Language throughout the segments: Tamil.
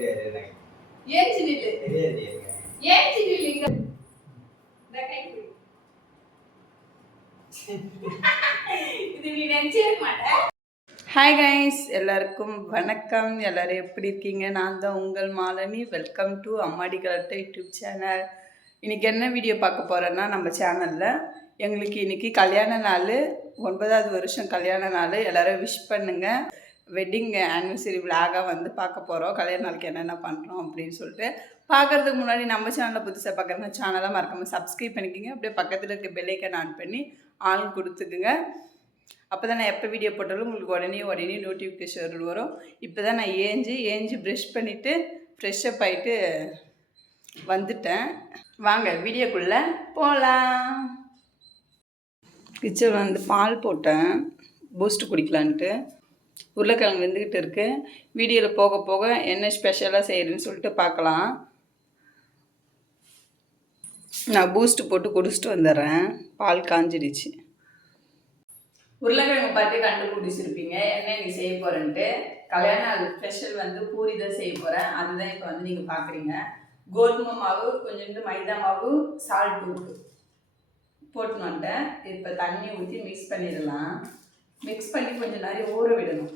ஏன் சின்னிட்டு ஏன் சின்னிலிங்க இது நீ நினைச்சே மாட்டேன். ஹாய் கைஸ், எல்லாருக்கும் வணக்கம். எல்லோரும் எப்படி இருக்கீங்க? நான் தான் உங்கள் மாலினி. வெல்கம் டு அம்மாடி கலர்ட்ட யூடியூப் சேனல். இன்றைக்கி என்ன வீடியோ பார்க்க போகிறேன்னா, நம்ம சேனலில் எங்களுக்கு இன்றைக்கி கல்யாண நாள், 9வது வருஷம் கல்யாண நாள். எல்லோரும் விஷ் பண்ணுங்கள். வெட்டிங் ஆனிவர்சரி விலாகாக வந்து பார்க்க போகிறோம். கல்யாண நாளுக்கு என்னென்ன பண்ணுறோம் அப்படின்னு சொல்லிட்டு பார்க்குறதுக்கு முன்னாடி நம்ம சேனலில் புதுசாக பார்க்குறங்க சேனலை மறக்காமல் சப்ஸ்கிரைப் பண்ணிக்கோங்க. அப்படியே பக்கத்தில் இருக்க பெல்லைக்கன் ஆன் பண்ணி ஆன் கொடுத்துக்குங்க. அப்போ தான் நான் எப்போ வீடியோ போட்டாலும் உங்களுக்கு உடனே நோட்டிஃபிகேஷன் வரும். இப்போ தான் நான் ஏஞ்சி ப்ரெஷ் பண்ணிவிட்டு ஃப்ரெஷ்ஷப் ஆகிட்டு வந்துட்டேன். வாங்க வீடியோக்குள்ளே போகலாம். கிச்சன் வந்து பால் போட்டேன் பூஸ்ட் குடிக்கலான்ட்டு. உருளைக்கிழங்கு வெந்துக்கிட்டு இருக்குது. வீடியோவில் போக போக என்ன ஸ்பெஷலாக செய்கிறேன்னு சொல்லிட்டு பார்க்கலாம். நான் பூஸ்ட்டு போட்டு குடிச்சிட்டு வந்துடுறேன். பால் காஞ்சிடுச்சு. உருளைக்கிழங்கு பார்த்து கண்டுபிடிச்சிருப்பீங்க என்ன நீ செய்ய போகிறேன்ட்டு. கல்யாண ஸ்பெஷல் வந்து பூரி தான் செய்ய போகிறேன். அதுதான் இப்போ வந்து நீங்கள் பார்க்குறீங்க. கோதுமை மாவு, கொஞ்சோண்டு மைதா மாவு, சால்ட் உப்பு போட்டுன்னு வந்துட்டேன். இப்போ தண்ணி ஊற்றி மிக்ஸ் பண்ணிடலாம். மிக்ஸ் பண்ணி கொஞ்சம் நேரம் ஊற விடணும்.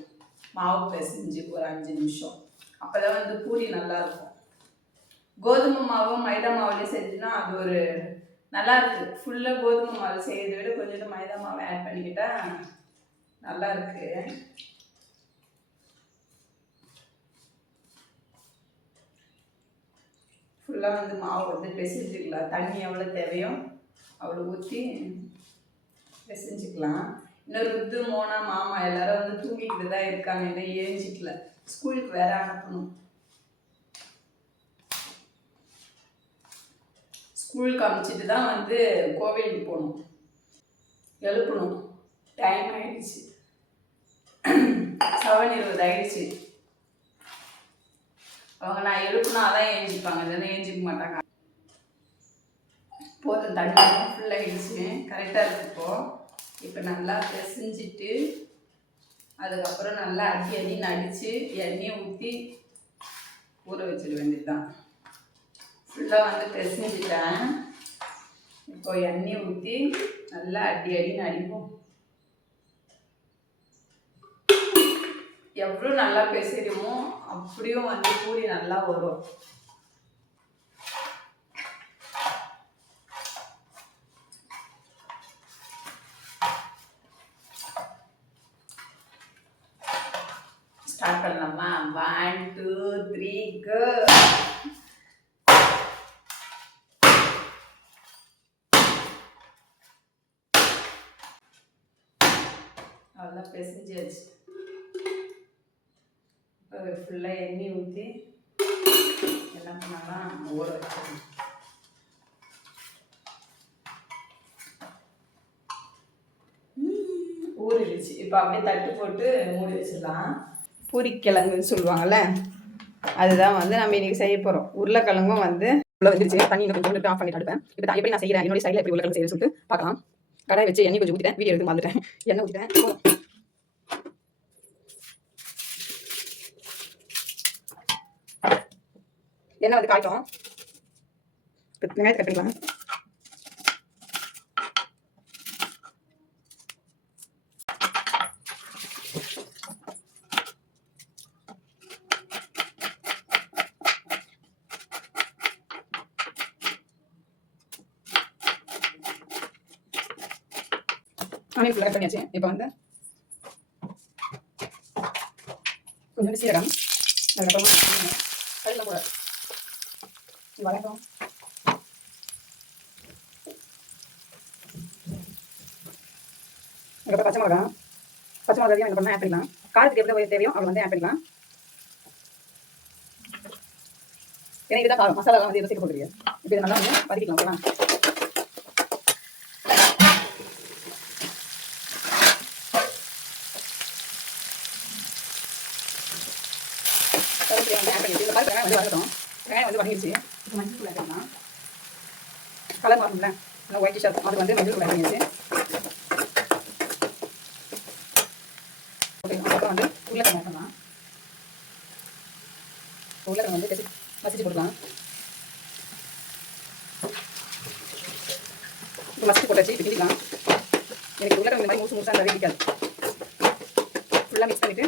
மாவு பிசைஞ்சு ஒரு 5 நிமிஷம். அப்போ தான் வந்து பூரி நல்லாயிருக்கும். கோதுமை மாவும் மைதா மாவுலேயே செஞ்சுன்னா அது ஒரு நல்லாயிருக்கு. ஃபுல்லாக கோதுமை மாவு செய்கிறத விட கொஞ்சம் மைதா மாவை ஆட் பண்ணிக்கிட்டால் நல்லாயிருக்கு. ஃபுல்லாக வந்து மாவு வந்து பிசைஞ்சிக்கலாம். தண்ணி எவ்வளோ தேவையோ அவ்வளோ ஊற்றி பிசைஞ்சிக்கலாம். இன்னொரு ருத்து, மோனா, மாமா எல்லாரும் வந்து தூங்கிக்கிட்டு தான் இருக்காங்க. இன்னும் ஏஞ்சிக்கல. ஸ்கூலுக்கு வேற அனுப்பணும். ஸ்கூலுக்கு அனுப்பிச்சிட்டு தான் வந்து கோவிலுக்கு போகணும். எழுப்பணும். டைம் ஆகிடுச்சு. 7:20 ஆகிடுச்சு. அவங்க நான் எழுப்புனா அதான் ஏஞ்சிப்பாங்க, இல்லைன்னா ஏஞ்சிக்க மாட்டாங்க. போதும், தண்ணி ஃபுல்லாகிடுச்சு. கரெக்டாக இருக்கு. இப்போ நல்லா பிசைஞ்சிட்டு அதுக்கப்புறம் நல்லா அடின்னு அடித்து எண்ணெயை ஊற்றி ஊற வச்சிட வேண்டியது தான். ஃபுல்லாக வந்து பிசைஞ்சிட்டேன். இப்போ எண்ணெயை ஊற்றி நல்லா அடின்னு அடிப்போம். எவ்வளோ நல்லா பிசைறோமோ அப்படியும் வந்து பூரி நல்லா வரும். ஸ்டார்ட் பண்ணலாமா? 1 2 3 கோ. அவ்வளோதான், பிசைஞ்சாச்சு. இப்போ ஃபுல்லாக எண்ணெய் ஊற்றி என்ன பண்ணலாம், ஊற வச்சிடணும். ஊறிடுச்சு. இப்போ அப்படியே தட்டு போட்டு மூடி வச்சிடலாம். பூரிக்கிழங்குன்னு சொல்லுவாங்கள்ல, அதுதான் வந்து நம்ம இன்றைக்கி செய்ய போகிறோம். உருளைக்கிழங்கும் வந்து உள்ள வந்துருச்சு. தண்ணி கொஞ்சம் ஆஃப் பண்ணிட்டு அடுப்பேன். இப்போ எப்படி நான் செய்கிறேன், என்னோட ஸ்டைலில் எப்படி உருளைக்கிழங்கு செய்யணும்னு சொல்லிட்டு பார்க்கலாம். கடாய் வச்சு எண்ணெய் கொஞ்சம் ஊற்றிட்டேன். வீடியோ எடுத்து வந்துட்டேன். எண்ணெய் ஊற்றிட்டேன். எண்ணெய் வந்து காய்ட்டும். வெங்காயத்தை கட் பண்ணிக்கலாம். ஆனியன் ஃபுல்லாக பண்ணியாச்சு. இப்போ வந்து கொஞ்சம் சீரகம், அதுக்கப்புறமா கறிலாம் கூட வளர்க்கும். அதுக்கப்புறம் பச்சை மிளகாயும் என்ன பண்ணால் ஆட் பண்ணிக்கலாம். காரத்துக்கு எவ்வளோ தேவையோ அவ்வளோ வந்து ஆட் பண்ணிக்கலாம். ஏன்னா இதுதான் காரம். மசாலாலாம் வந்து எதுவும் சேர்க்க போகிறீங்க. இப்போ இது நல்லா வந்து வதக்கிக்கலாம். ஓகேவா? வந்து வரட்டும். வெங்காயம் வந்து வதங்கிடுச்சு. இப்போ மஞ்சள் தூள் ஆட் பண்ணலாம். கலர் மாறணும்ல, நல்லா ஒயிட்டிஷாக இருக்கும். அது வந்து மஞ்சள் தூள் ஆட் பண்ணிடுச்சு. ஓகே, அப்புறம் வந்து உருளைக்கிழங்கு ஆட் பண்ணலாம். உருளைக்கிழங்கு வந்து மசிச்சு போட்டுக்கலாம். இப்போ மசிச்சு போட்டாச்சு. இப்போ கிண்டிக்கலாம். எனக்கு உருளைக்கிழங்கு இந்த மாதிரி மூசு மூசாக நிறைய பிடிக்காது. ஃபுல்லாக மிக்ஸ் பண்ணிவிட்டு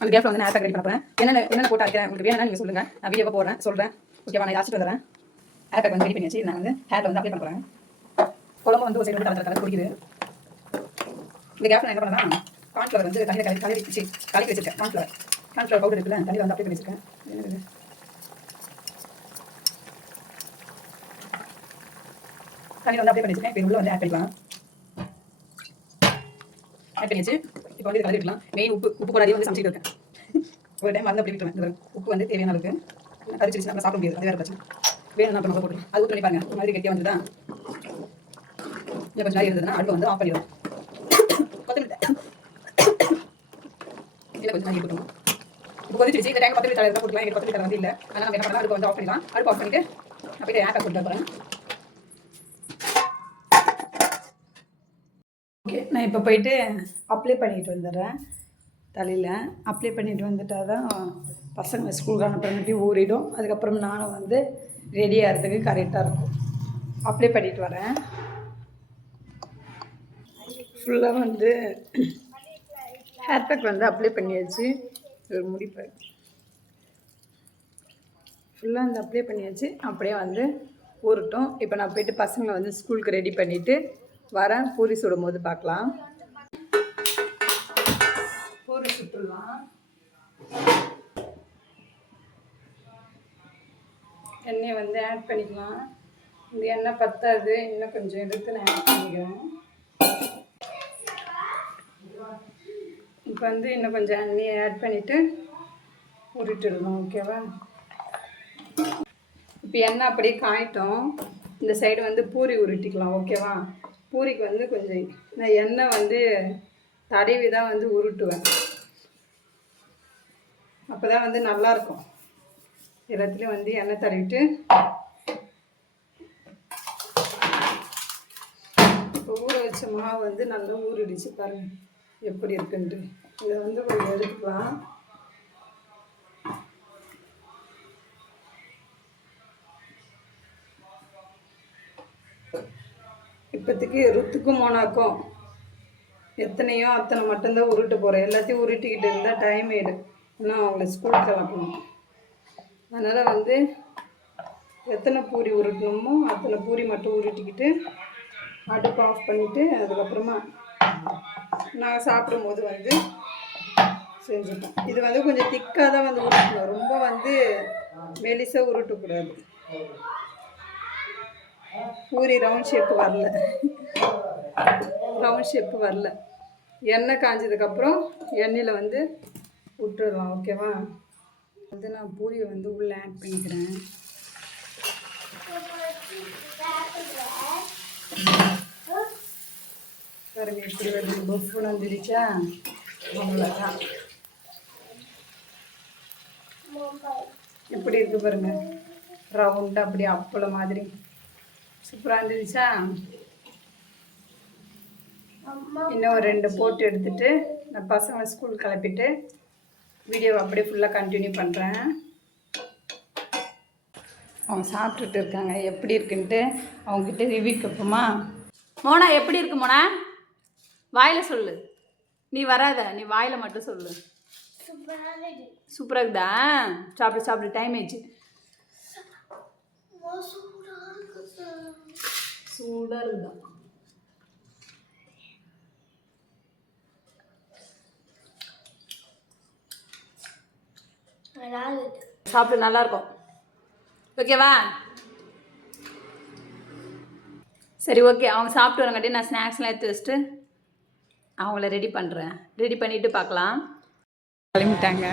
அந்த கேப்பில் வந்து நான் ரெடி பண்ண போகிறேன். என்னென்ன போட்டு அரைக்கிறேன் உங்களுக்கு வேணும்னா நீங்கள் சொல்லுங்கள். நான் வீடியோவை போடுறேன் சொல்கிறேன். ஓகேவா? நான் அரைச்சிட்டு வந்துடுறேன். ஹேர் பேக் வந்து ரெடி பண்ணி வச்சு நான் வந்து ஹேரில் வந்து அப்ளை பண்ண போகிறேன். குழம்பு வந்து ஒரு சைடு வந்து கலந்து குடிக்குது. இந்த கேப்பில் நான் என்ன பண்ணுறேன், கார்ன்ஃப்ளவர் வந்து தண்ணியில் கலக்கி வச்சிருக்கேன். கார்ன்ஃப்ளவர் பவுடர் இருக்குல்ல, தண்ணியில் வந்து அப்ளை பண்ணி வச்சிருக்கேன். தண்ணியில் வந்து அப்ளை பண்ணி வச்சிருக்கேன். இப்போ உள்ள வந்து ஆட் பண்ணிக்கலாம். ஆட் பண்ணியாச்சு. இப்போ வந்து கலரி விடலாம். மெயின் உப்பு போடாதே வந்து சமைச்சிட்டு இருக்கேன். ஒரு டைம் வந்து அப்படி விட்டுருவேன். உப்பு வந்து தேவையான அளவுக்கு. கரிச்சிருச்சு நம்ம சாப்பிட முடியாது. அது வேறு பிரச்சனை. வேணும் அப்புறம் போட்டு அது ஊற்றி பண்ணி பாருங்க. ஒரு மாதிரி கெட்டியாக வந்துதான் இன்னும் கொஞ்சம் நேரம் இருந்ததுன்னா அடுப்பு வந்து ஆஃப் பண்ணிடுவோம். கொத்தமல்லி இதில் கொஞ்சம் நேரம் போட்டுருவோம். இப்போ கொதிச்சிருச்சு. இந்த டைம் கொத்தமல்லி தலை தான் போட்டுக்கலாம். எனக்கு கொத்தமல்லி தலை வந்து இல்லை. அதனால் நம்ம என்ன பண்ணலாம், அடுப்பு வந்து ஆஃப் பண்ணிடலாம். அடுப்பு ஆஃப் பண்ணிட்டு அப்படியே ஆப்பை போட்டு போகிறேன். ஓகே, நான் இப்போ போயிட்டு அப்ளை பண்ணிட்டு வந்துடுறேன். தலையில் அப்ளை பண்ணிட்டு வந்துட்டால் தான் பசங்களை ஸ்கூலுக்கு அனுப்புறங்காட்டி ஊறிடும். அதுக்கப்புறம் நானும் வந்து ரெடி ஆகிறதுக்கு கரெக்டாக இருக்கும். அப்ளை பண்ணிட்டு வரேன். ஃபுல்லாக வந்து ஹேர் பேக் வந்து அப்ளை பண்ணியாச்சு. ஒரு முடிப்பேன் ஃபுல்லாக வந்து அப்ளை பண்ணியாச்சு. அப்படியே வந்து ஊறட்டும். இப்போ நான் போயிட்டு பசங்களை வந்து ஸ்கூலுக்கு ரெடி பண்ணிவிட்டு வரேன். பூரி சுடும் போது பார்க்கலாம். பூரி சுட்டுடலாம். எண்ணெயை வந்து ஆட் பண்ணிக்கலாம். இந்த எண்ணெய் பத்தாது, இன்னும் கொஞ்சம் எடுத்து நான் ஆட் பண்ணிக்கிறேன். இப்போ வந்து இன்னும் கொஞ்சம் எண்ணெயை ஆட் பண்ணிவிட்டு உருட்டிடணும். ஓகேவா? இப்போ எண்ணெய் அப்படியே காயிட்டோம். இந்த சைடு வந்து பூரி உருட்டிக்கலாம். ஓகேவா? பூரிக்கு வந்து கொஞ்சம் நான் எண்ணெய் வந்து தடவி தான் வந்து உருட்டுவேன். அப்போ தான் வந்து நல்லாயிருக்கும். எல்லாத்துலேயும் வந்து எண்ணெய் தடவிட்டு இப்போ ஊற வச்ச மாவு வந்து நல்லா ஊறிடுச்சு. பாருங்கள் எப்படி இருக்குன்ட்டு. இதை வந்து கொஞ்சம் எடுத்துக்கலாம். இப்போதைக்கு ருத்துக்கும் மோனாக்கும் எத்தனையோ அத்தனை மட்டும்தான் உருட்ட போகிறேன். எல்லாத்தையும் உருட்டிக்கிட்டு இருந்தால் டைம் ஆகிடும். இன்னும் அவங்கள ஸ்கூல் கிளப்பணும். அதனால் வந்து எத்தனை பூரி உருட்டணுமோ அத்தனை பூரி மட்டும் உருட்டிக்கிட்டு அடுப்பு ஆஃப் பண்ணிவிட்டு அதுக்கப்புறமா நான் சாப்பிடும்போது வந்து செஞ்சுப்போம். இது வந்து கொஞ்சம் திக்காக தான் வந்து உருட்டணும். ரொம்ப வந்து மெலிசாக உருட்டக்கூடாது. பூரி ரவுண்ட் ஷேப்பு வரல. எண்ணெய் காஞ்சதுக்கப்புறம் எண்ணெயில் வந்து விட்டுடலாம். ஓகேவா? வந்து நான் பூரியை வந்து உள்ளே ஆட் பண்ணிக்கிறேன். பாருங்க எப்படி வருது. பஃப்னு வந்துடுச்சா? அவ்வளோதான். எப்படி இருக்குது பாருங்க. ரவுண்டாக அப்படியே அப்பளம் மாதிரி சூப்பராக இருந்துச்சா? இன்னும் ஒரு 2 போட்டு எடுத்துகிட்டு நான் பசங்களை ஸ்கூல் கிளப்பிட்டு வீடியோவை அப்படியே ஃபுல்லாக கண்டினியூ பண்ணுறேன். அவங்க சாப்பிட்டுட்டு இருக்காங்க. எப்படி இருக்குன்ட்டு அவங்ககிட்ட ரிவ்யூ கேட்போமா? மோனா எப்படி இருக்கு மோனா? வாயில் சொல்லு. நீ வராத, நீ வாயில் மட்டும் சொல்லு. சூப்பராக இருக்குதா? சாப்பிடு டைம் ஆயிடுச்சு. சூடாக இருக்குதா? சாப்பிடு, நல்லாயிருக்கும். ஓகேவா? சரி ஓகே. அவங்க சாப்பிட்டு வரங்காட்டி நான் ஸ்நாக்ஸ்லாம் எடுத்து வச்சுட்டு அவங்கள ரெடி பண்ணுறேன். ரெடி பண்ணிவிட்டு பார்க்கலாம். கிளம்பிட்டாங்க.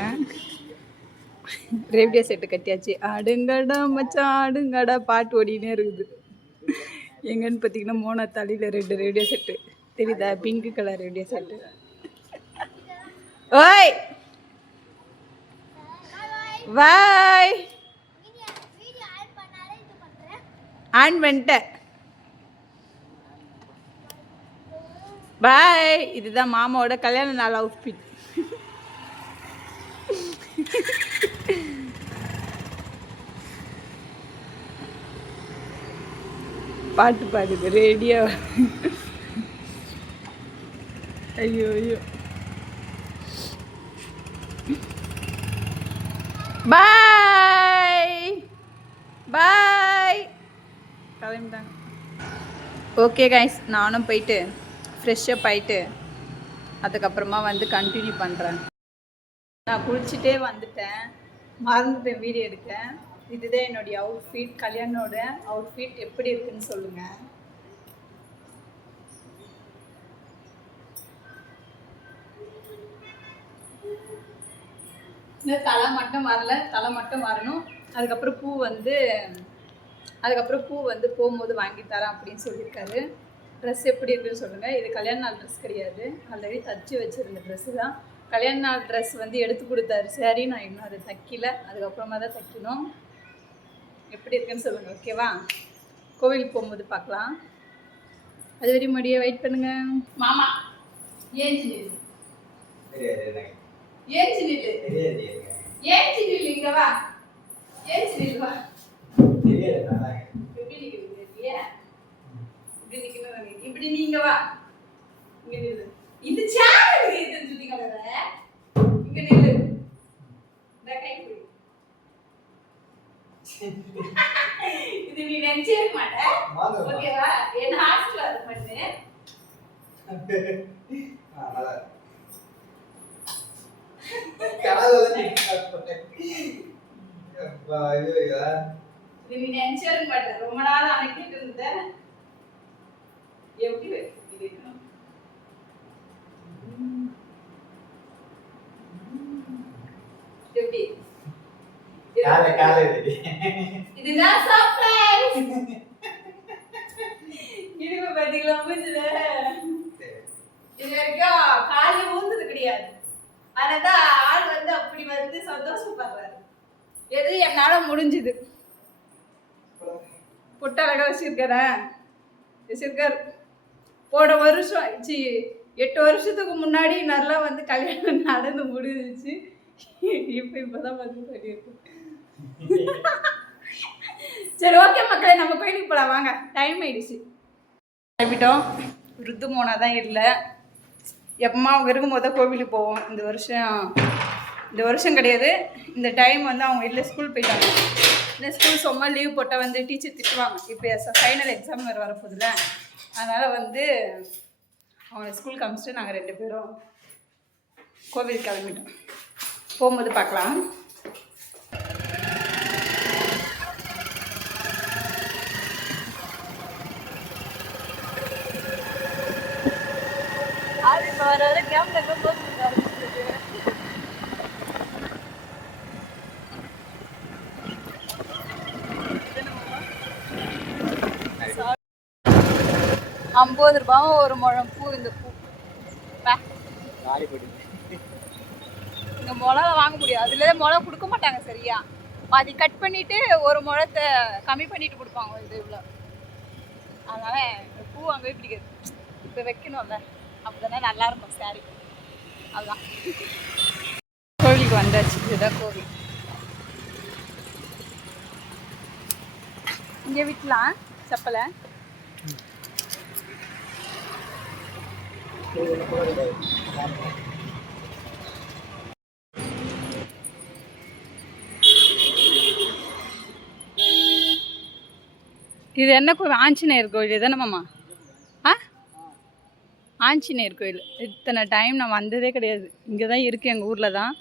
ரேடியோ செட்டு கட்டியாச்சு. ஆடுங்கடா மச்சான் ஆடுங்கடா பாட்டு ஓடினே இருக்குது. எங்கன்னு பார்த்தீங்கன்னா மோனா தலையில் 2 ரேடியோ செட்டு தெரியுதா? Pink colour radio set. ஓய் வாய் ஆன் பண்ணிட்டேன். பாய். இதுதான் மாமாவோட கல்யாண நாள் அவுட்ஃபிட். பாட்டு பாடுது ரேடியோ. ஐயோ ஐயோ. பாய் பாய் கிளம்பிட்டாங்க. ஓகே கைஸ், நானும் போயிட்டு ஃப்ரெஷ்ஷப் ஆகிட்டு அதுக்கப்புறமா வந்து கண்டினியூ பண்ணுறேன். நான் குளிச்சுட்டே வந்துட்டேன், மறந்துட்டேன் வீடியோ எடுக்க. இதுதான் என்னுடைய அவுட்ஃபிட், கல்யாணோட அவுட்ஃபிட். எப்படி இருக்குன்னு சொல்லுங்கள். இந்த தலை மட்டும் வரல, தலை மட்டும் வரணும். அதுக்கப்புறம் பூ வந்து போகும்போது வாங்கி தரேன் அப்படின்னு சொல்லியிருக்காரு. ட்ரெஸ் எப்படி இருக்குன்னு சொல்லுங்கள். இது கல்யாண நாள் ட்ரெஸ் கிடையாது, ஆல்ரெடி தச்சு வச்சுருந்த ட்ரெஸ்ஸு தான். கல்யாண நாள் ட்ரெஸ் வந்து எடுத்து கொடுத்தாரு. சரி, நான் இன்னும் அதை தைக்கல, அதுக்கப்புறமா தான் தைக்கணும். எப்படி இருக்குன்னு சொல்லுங்கள். ஓகேவா? கோவிலுக்கு போகும்போது பார்க்கலாம். அது வரையும் முடிய வெயிட் பண்ணுங்க. மாமா ஏஞ்சி நில்லு, ஏஞ்சி நில்லு, ஏஞ்சி நில்லு, இங்க வா, ஏஞ்சி நில்லு, வா. இப்படி நீங்க வா, இங்க நில்லு. இந்த சேர் இது சுத்தி கலர இங்க நில்லு. இந்த கை பிடி. இது நீ நினைச்சே மாட்ட. ஓகேவா? என்ன ஹாஸ்டல்ல அது பண்ணு. நல்லா கலால நீ போட்டே. ஐயோ இது நீ நினைச்சே மாட்ட. ரொம்ப நாள் அன்னைக்கு இருந்தேன். எப்படி இது எப்படி காலை இதுதான் சர்ப்ரைஸ். இனிமே பாத்தீங்களா மூஞ்சில இது வரைக்கும் காலையில ஊந்தது கிடையாது. அதனால ஆள் வந்து அப்படி வந்து சந்தோஷப்படுறாரு. எது என்னால முடிஞ்சுது. பொட்டு அழகா வச்சிருக்காரு. போன வருஷம் 8 வருஷத்துக்கு முன்னாடி நல்லா வந்து கல்யாணம் நடந்து முடிஞ்சிச்சு. இப்பதான் வந்து பண்ணியிருக்கு. சரி, ஓகே மக்களே, நம்ம கோயிலுக்கு போகலாம் வாங்க. டைம் ஆயிடுச்சு. கிளம்பிட்டோம். ருத்து மோனா தான் இல்லை. எப்பமா அவங்க இருக்கும்போது தான் கோவிலுக்கு போவோம். இந்த வருஷம் கிடையாது. இந்த டைம் வந்து அவங்க வீட்டில் ஸ்கூல் போயிட்டாங்க. இந்த ஸ்கூல் சும்மா லீவ் போட்டால் வந்து டீச்சர் திட்டுவாங்க. இப்போ ஃபைனல் எக்ஸாம் வேறு வரப்போதில்ல. அதனால் வந்து அவங்கள ஸ்கூலுக்கு அனுப்பிச்சிட்டு நாங்கள் 2 பேரும் கோவிலுக்கு கிளம்பிட்டோம். போகும்போது பார்க்கலாம். வர கேம்ல ₹50 ஒரு முழம் பூ. இந்த பூ இங்க முளை வாங்க முடியாது. அதுல முளை கொடுக்க மாட்டாங்க சரியா. பாதி கட் பண்ணிட்டு ஒரு முழத்தை கம்மி பண்ணிட்டு கொடுப்பாங்க. இது இவ்வளோ. அதனால பூ வாங்கவே பிடிக்காது. இப்போ வைக்கணும்ல, அப்போதானே நல்லா இருக்கும் சாரி. அதுதான். கோவிலுக்கு வந்தாச்சு. இதுதான் கோவில். இங்கே விட்டலாம் செப்பலை. இது என்ன கோவில்? ஆஞ்சநேயர் கோவில் இதானே மாமா? ஆஞ்சநேயர் கோயில். இத்தனை டைம் நான் வந்ததே கிடையாது. இங்கே தான் இருக்குது, எங்கள் ஊரில் தான்.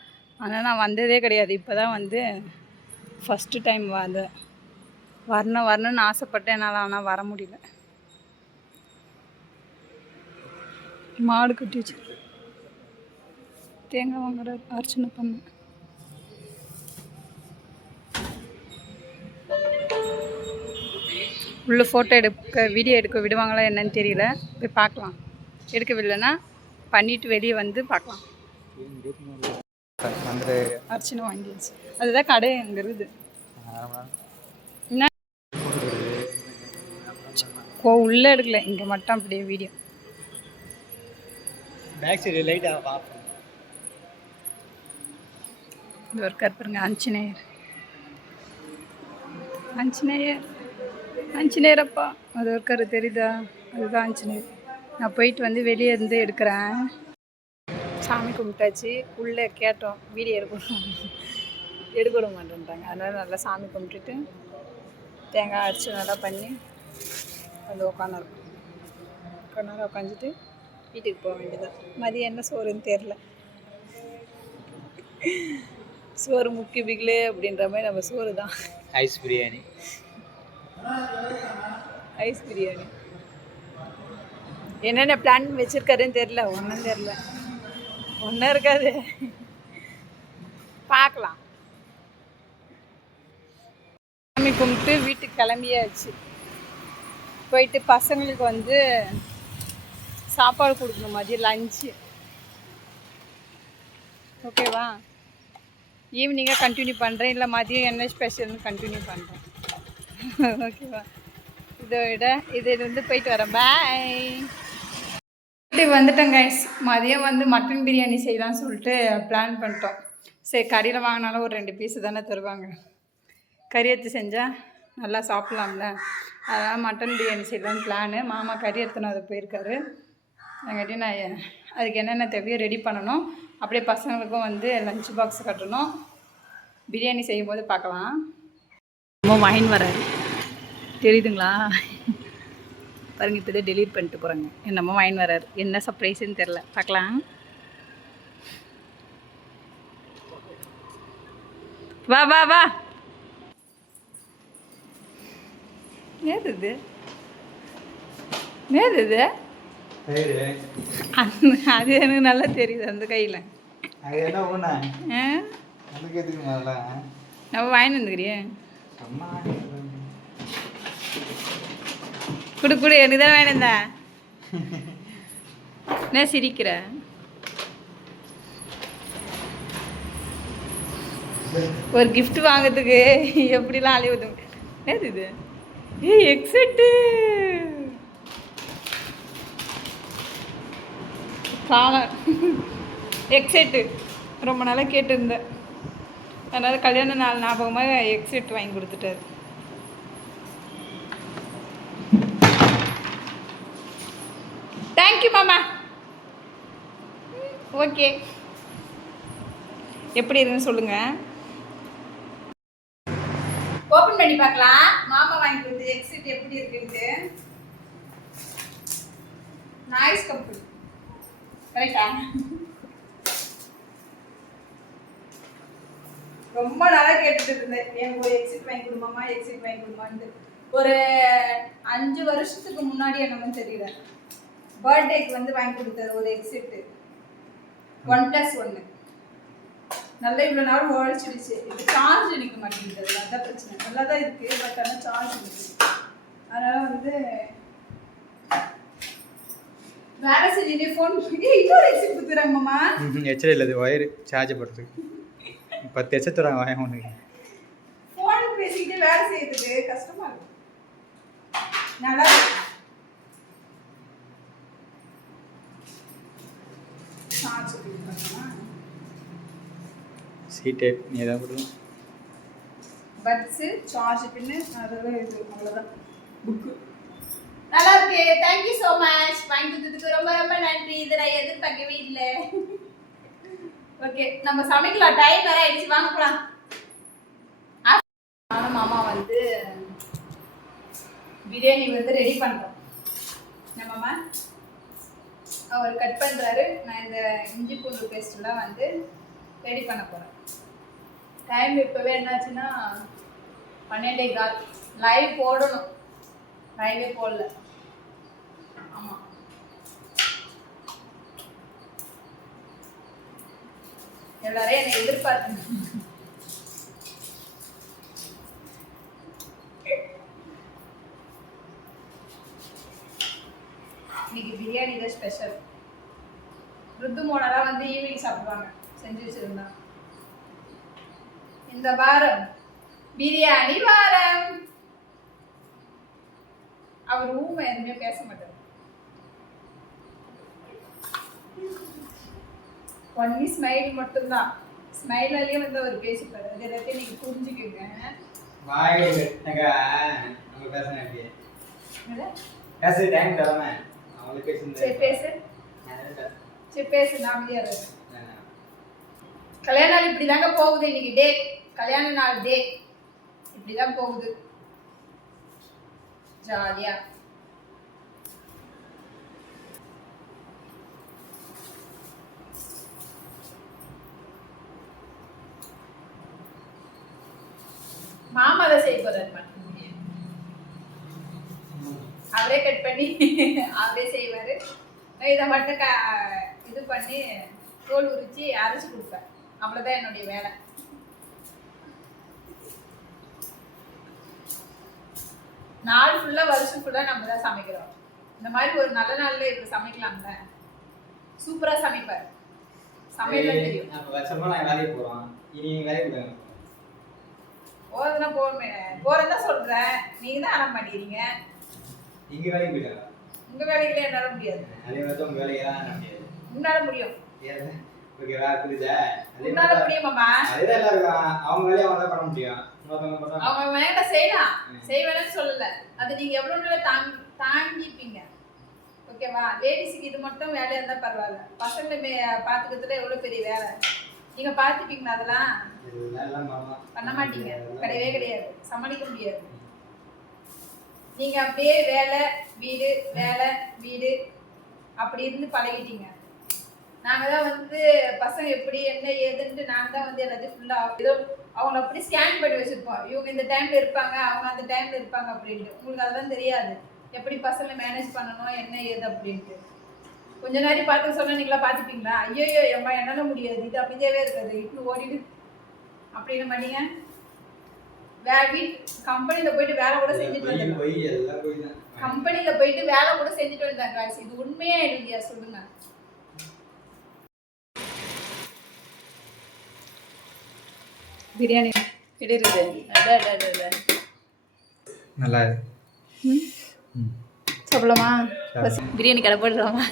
ஆனால் நான் வந்ததே கிடையாது. இப்போ தான் வந்து ஃபஸ்ட்டு டைம் வரணும்னு ஆசைப்பட்டேன். என்னால் ஆனால் வர முடியல. மாடு கட்டி வச்சு தேங்காய் வாங்குற அர்ச்சனை பண்ண. உள்ள ஃபோட்டோ வீடியோ எடுக்க விடுவாங்களா என்னன்னு தெரியல. போய் பார்க்கலாம். எடுக்கவில்லைன்னா பண்ணிட்டு வெளியே வந்து பார்க்கலாம். அர்ச்சனை வாங்கிடுச்சு. அதுதான் கடை அங்கே இருக்குது. என்ன உள்ளே எடுக்கல, இங்கே மட்டும் அப்படியே வீடியோ. இது ஒரு கற்பருங்க. ஆஞ்சநேயர் ஆஞ்சநேயரப்பா அது இருக்காரு தெரியுதா? அதுதான் ஆஞ்சநேயர். நான் போயிட்டு வந்து வெளியே இருந்து எடுக்கிறேன். சாமி கும்பிட்டாச்சு. உள்ளே கேட்டோம் வீடியோ எடுக்க விட மாட்டேன்ட்டாங்க. அதனால் நல்லா சாமி கும்பிட்டுட்டு தேங்காய் அரைச்சி நல்லா பண்ணி வந்து உட்காந்துருக்கோம். கொஞ்ச நேரம் உட்காந்துட்டு வீட்டுக்கு போக வேண்டியதான். மதியம் என்ன சோறுன்னு தெரில. சோறு முக்கிய பிகிலே அப்படின்ற மாதிரி நம்ம சோறு தான். ஐஸ் பிரியாணி. ஐஸ் பிரியாணி என்னென்ன பிளான் வச்சுருக்காருன்னு தெரில. ஒன்றும் தெரில. ஒன்றும் இருக்காது. பார்க்கலாம். சாமி கும்பிட்டு வீட்டுக்கு கிளம்பியாச்சு. போயிட்டு பசங்களுக்கு வந்து சாப்பாடு கொடுக்கணும் மதியம் லஞ்சு. ஓகேவா? ஈவினிங்காக கண்டினியூ பண்ணுறேன், இல்லை மதியம் என்ன ஸ்பெஷல்னு கண்டினியூ பண்ணுறேன். ஓகேவா? இதோட இது வந்து போயிட்டு வரேன். பாய். வந்துட்டேன் கைஸ். மதியம் வந்து மட்டன் பிரியாணி செய்யலாம்னு சொல்லிட்டு பிளான் பண்ணிட்டோம். சரி, கறியில் வாங்கினாலும் ஒரு 2 பீஸு தானே தருவாங்க. கறி எடுத்து செஞ்சால் நல்லா சாப்பிட்லாம்ல. அதனால் மட்டன் பிரியாணி செய்யலான்னு பிளானு. மாமா கறி எடுத்துன்னு அது போயிருக்காரு. அங்காட்டி நான் அதுக்கு என்னென்ன தேவையோ ரெடி பண்ணணும். அப்படியே பசங்களுக்கும் வந்து லஞ்ச் பாக்ஸ் கட்டணும். பிரியாணி செய்யும்போது பார்க்கலாம். ரொம்ப வாங்கின்னு வராரு தெரியுதுங்களா? பாருங்க, இப்போ தான் டெலீட் பண்ணிட்டு போகிறாங்க. என்னமோ வாங்கின்னு வராரு. என்ன சர்ப்ரைஸ்ன்னு தெரில. பார்க்கலாம். வா வா வா. நேது இது அது எனக்கு நல்லா தெரியுது. அந்த கையில் நம்ம வாங்கிட்டு வந்துக்கிறியே. குடு குடு, எனக்கு தான் வேணுந்தா. என்ன சிரிக்கிற? ஒரு கிஃப்ட் வாங்கிறதுக்கு எப்படிலாம் அழிவுது. என்னது இது? எக்ஸெட்டு காலம். எக்ஸெட்டு ரொம்ப நாளாக கேட்டுருந்தேன். அதனால் கல்யாண நாள் ஞாபகமாக எக்ஸெட் வாங்கி கொடுத்துட்டாரு. தேங்க்யூ மாமா. ஓகே, எப்படி இருக்குன்னு சொல்லுங்கள். ஓப்பன் பண்ணி பார்க்கலாம். மாமா வாங்கி கொடுத்து எக்ஸிட் எப்படி இருக்குன்ட்டு. நாய்ஸ் கம்பெனி கரெக்டா? ரொம்ப நாளாக கேட்டுட்டு இருந்தேன், எனக்கு ஒரு எக்ஸிட் வாங்கி கொடுமாமா, எக்ஸிட் வாங்கி கொடுமான்னு. ஒரு 5 வருஷத்துக்கு முன்னாடி என்னமோ தெரியல, பர்த்டேக்கு வந்து வாங்கி கொடுத்தாரு ஒரு எக்ஸிட் 1+1. நல்லா இவ்வளோ நேரம் உழைச்சிடுச்சு. இப்போ சார்ஜ் நிற்க மாட்டேங்குது. அதான் பிரச்சனை. நல்லா தான் இருக்குது, பட் ஆனால் சார்ஜ் நிற்குது. அதனால் வந்து வேலை செஞ்சுட்டே ஃபோன் இன்னொரு எக்ஸிட் கொடுத்துறாங்கம்மா. ஹெச்டி இல்லை, அது ஒயர் சார்ஜ் போடுறதுக்கு 10 ஹெச்டி தராங்க. வாங்க உனக்கு ஃபோன் பேசிக்கிட்டே வேலை செய்யறதுக்கு கஷ்டமாக இருக்கும். நல்லா சார்ஜ் கொடுத்துருக்காங்கம்மா. சீட்டேட் நீ ஏதாவது கொடுங்க. பட்ஸு, சார்ஜ் பின்னு, அதெல்லாம் இது அவ்வளோதான். புக்கு நல்லா இருக்கு. Thank you so much. வாங்கி கொடுத்ததுக்கு ரொம்ப ரொம்ப நன்றி. இதை நான் எதிர்பார்க்கவே இல்லை. ஓகே, நம்ம சமைக்கலாம். டைம் வேற ஆயிடுச்சு. வாங்க போகலாம். நானும் மாமா வந்து பிரியாணி வந்து ரெடி பண்ணுறோம். நம்மம்மா அவர் கட் பண்ணுறாரு. நான் இந்த இஞ்சி பூண்டு பேஸ்ட்லாம் வந்து ரெடி பண்ண போகிறேன். டைம் இப்போவே என்னாச்சுன்னா 12:15. லைவ் போடணும். லைவே போடல. ஆமாம், எல்லாரும் என்னை எதிர்பார்த்து. இன்னைக்கு பிரியாணி தான் ஸ்பெஷல். ருத்து மோனெல்லாம் வந்து ஈவினிங் சாப்பிடுவாங்க, செஞ்சு வச்சிருந்தா. இந்த வாரம் பிரியாணி வாரம். அவர் ஊமை, எதுவுமே பேச மாட்டார். ஒன்லி ஸ்மைல் மட்டும்தான். ஸ்மைலாலேயே வந்து அவர் பேசிப்பாரு. அது எல்லாத்தையும் நீங்கள் புரிஞ்சுக்கோங்க. வாய் நம்ம பேசணும் எப்படி என்னது? பேச டைம் தரமே அவங்களுக்கு சரி பேசு. பேசுறது சரி பேசு, நான் அமைதியா இருக்கேன். கல்யாண நாள் இப்படி தாங்க போகுது இன்னைக்கு டே. கல்யாண நாள் டே இப்படிதான் போகுது ஜாலியா. மாமா அதை செய்ய போறாரு. அவரே கட் பண்ணி அவரே செய்வாரு. நான் இதை மட்டும் இது பண்ணி தோல் உரிச்சு அரைச்சு கொடுப்பேன். அவ்வளவுதான் என்னுடைய வேலை. நாள் ஃபுல்லா வருஷம் ஃபுல்லா நம்ம தான் சமைக்கிறோம். இந்த மாதிரி ஒரு நல்ல நாள்ல இப்ப சமைக்கலாம்ல. சூப்பரா சமைப்பார். சமையல்ல தெரியும். அப்ப வருஷமா நான் வேலைக்கு போறோம். இனி வேலைக்கு போறேன். போறதுனா போறமே. போறதா சொல்றேன். நீங்க தான் அடம் பண்ணிடுறீங்க. இங்க வேலைக்கு போயிடா. உங்க வேலையில என்னால முடியாது. அதே மாதிரி உங்க வேலையா நான் முடியாது. உன்னால முடியும். ஏன்? ஓகேவா புரியுதா? உன்னால முடியும் மாமா. அதேதான் எல்லாரும் அவங்க வேலையை அவங்க தான் பண்ண முடியும். இன்னொருத்தவங்க பண்ணா அவங்க வேலை செய்யலாம். செய்வேன்னு சொல்லல. அது நீங்க எவ்வளவு நேரம் தாங்கிப்பீங்க. ஓகேவா? லேடிஸுக்கு இது மட்டும் வேலையா இருந்தா பரவாயில்ல. பசங்களை பாத்துக்கிறதுல எவ்வளவு பெரிய வேலை. நீங்க பாத்துப்பீங்களா அதெல்லாம்? பண்ண மாட்டீங்க. கிடையவே கிடையாது. சமாளிக்க முடியாது. நீங்க அப்படியே வேலை வீடு வேலை வீடு அப்படி இருந்து பழகிட்டீங்க. நாங்க தான் வந்து பசங்க எப்படி என்ன ஏதுன்ட்டு நாங்க தான் வந்து எல்லாத்தையும் ஃபுல்லா ஏதோ அவங்கள அப்படி ஸ்கேன் பண்ணி வச்சிருப்போம். இவங்க இந்த டைம்ல இருப்பாங்க, அவங்க அந்த டைம்ல இருப்பாங்க அப்படின்ட்டு. உங்களுக்கு அதெல்லாம் தெரியாது. எப்படி பசங்களை மேனேஜ் பண்ணணும் என்ன ஏது அப்படின்ட்டு. கொஞ்ச நேரம் பார்த்து சொன்னா நீங்களா பார்த்துப்பீங்களா? ஐயோ எம்மா என்னால முடியாது, இது அமைதியாவே இருக்காது, இப்படி ஓடிடு அப்படின்னு மாட்டீங்க. கம்பெனில போயிட்டு வேலை கூட செஞ்சுட்டு வந்தாங்க. கம்பெனில போயிட்டு வேலை கூட செஞ்சுட்டு வந்தாங்க. இது உண்மையா இல்லையா சொல்லுங்க. பிரியாணி கிடையாது. நல்லா சாப்பிடலாமா? பிரியாணி கடை போடலாமா?